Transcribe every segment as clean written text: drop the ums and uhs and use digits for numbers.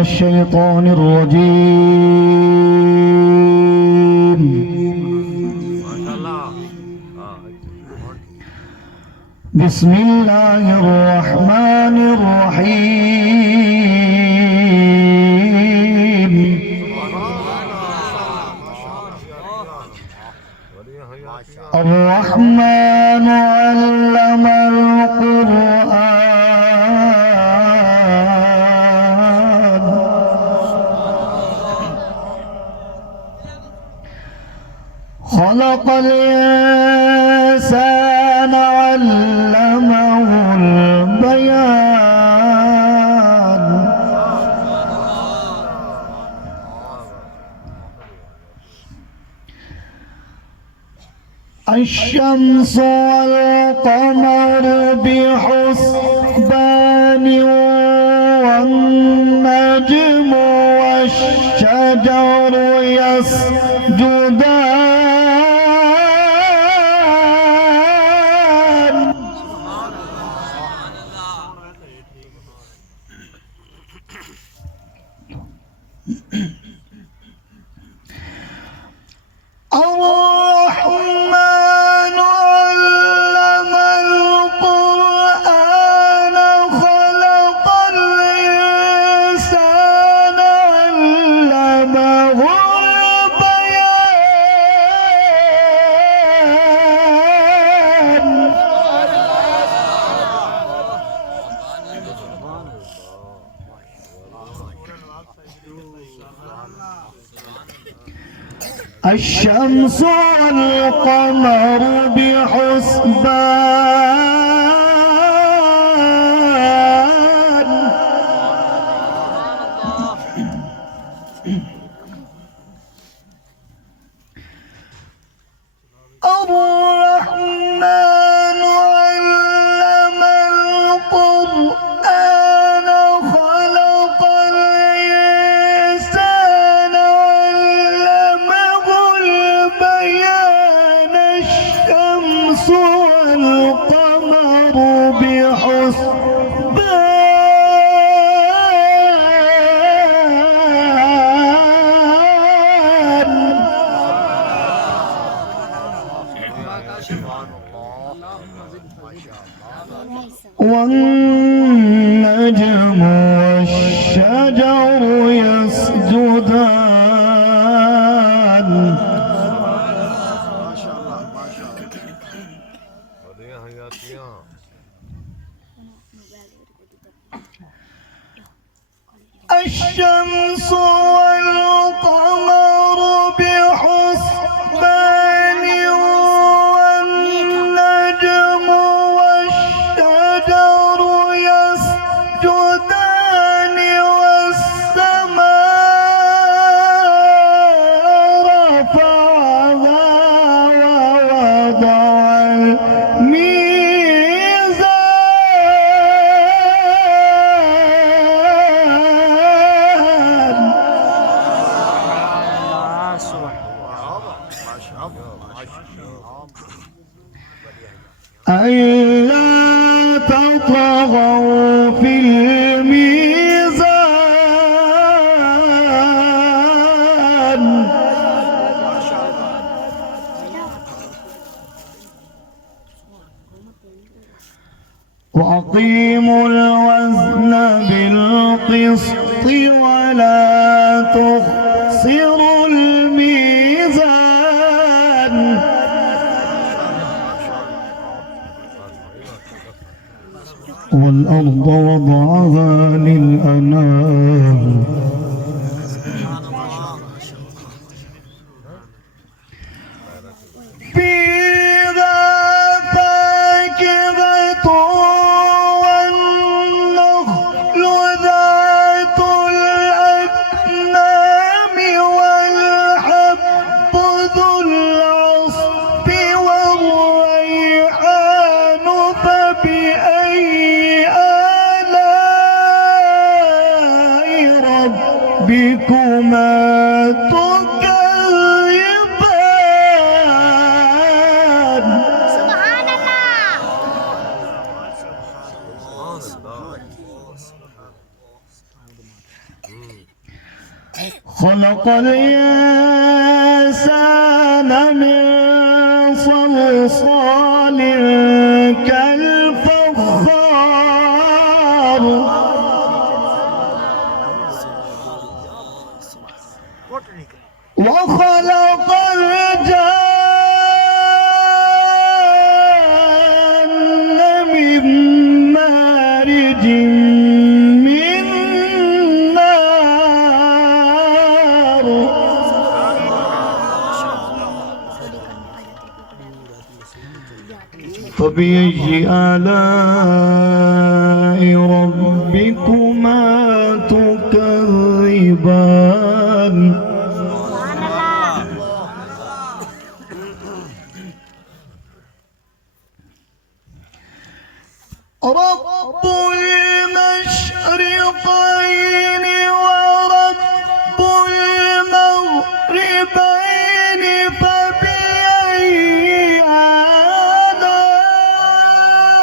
الشيطان الرجيم. بسم الله الرحمن الرحيم. الرحمن علم القرآن خلق الإنسان علمه البيان. الشمس والقمر بحسبان والنجم والشجر يسجدان. الرحمن علم القرآن خلق الإنسان علمه البيان. الشمس والقمر بحسبان الرحمن علم القرآن خلق الإنسان علمه البيان. الشمس والقمر بحسبان والنجم والشجر يسجدان. الشمس والقمر بحسبان والنجم والشجر يسجدان والسماء رفعها ووضع ألا تطغوا في الميزان. وأقيموا الوزن بالقسط ولا تخسروا الميزان. والأرض وضعها للأنام فيها فاكهة والنخل ذات الأكمام والحب ذو العصف والريحان. فبأي ربكما تكذبان. سبحان الله. سبحان الله. خلق الإنسان من صلصال كالفخار وخلق الجن من مارج من نار فبأي آلاء ربكما تكذبان رب المشرقين ورب المغربين فبأي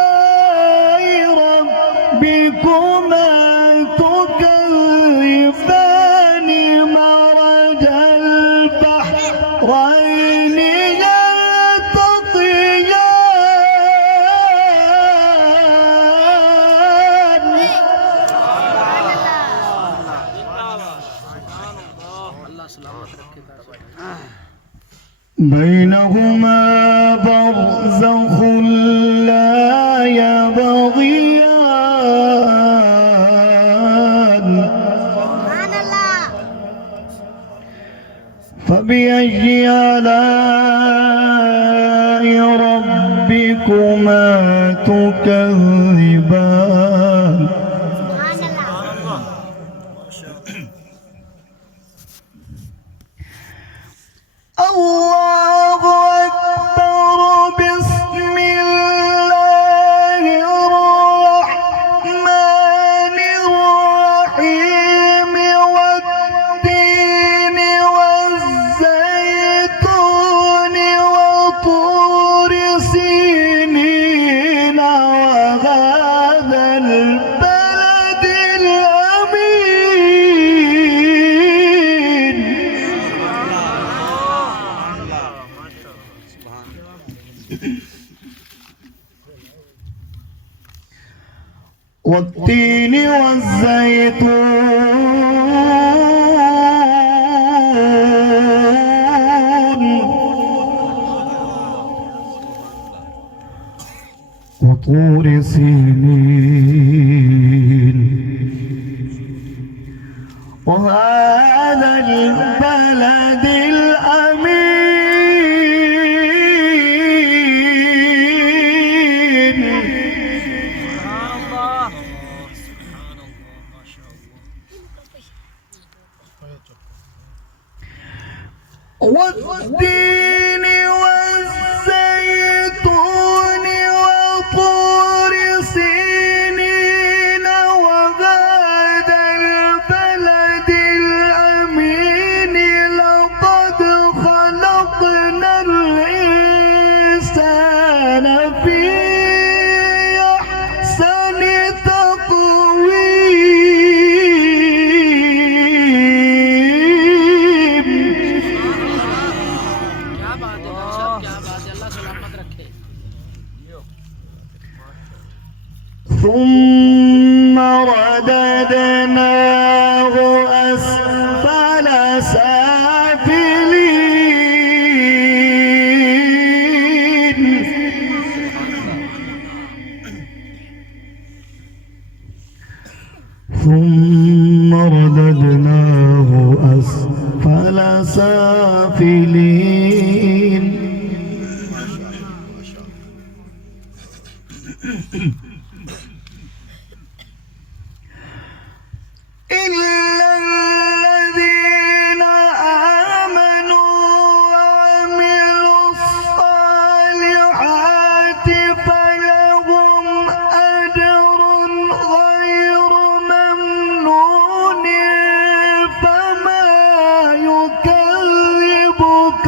آلاء ربكما تكذبان مرج البحرين بينهما برزخ لا يبغيان فبأي آلاء ربكما تكذبان الله أكبر بسم الله الرحمن الرحيم والتين والزيتون وطور سينين وهذا البلد الأمين والتين والزيتون وطور سينين وهذا البلد الأمين والتين والزيتون وطور سينين وهذا البلد الأمين لقد خلقنا الإنسان في أحسن تقويم ثم رددناه أسفل سافلين ثم رددناه أسفل سافلين إلا الذين آمنوا وعملوا الصالحات فلهم أجر غير ممنون فما يكذبك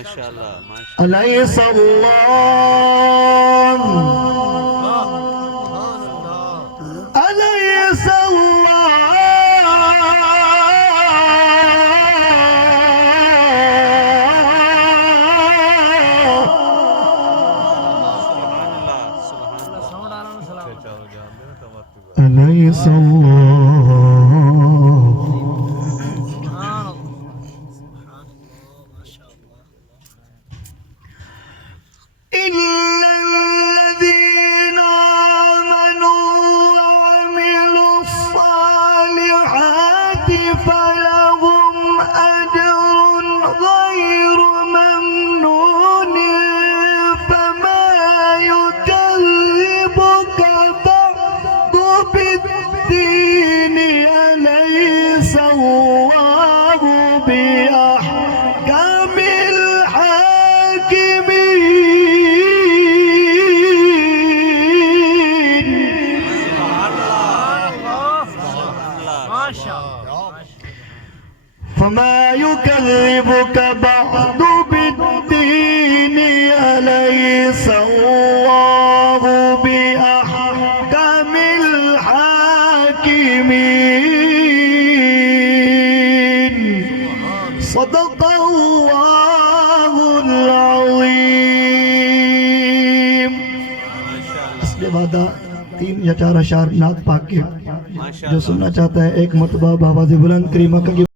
माशाल्लाह माशाल्लाह أليس الله أليس الله أليس الله إلا الذين آمنوا وعملوا الصالحات فلهم أجر غير ممنون فما يكذبك بعد بالدين أليس الله بأحكم فما يكذبك بعد بالدين أليس الله بأحكم الحاكمين صدق الله العظيم इसके बाद 3 या 4 अशार नात पाक के जो सुनना चाहता है एक मरतबा बाबा से बुलंद करीमा का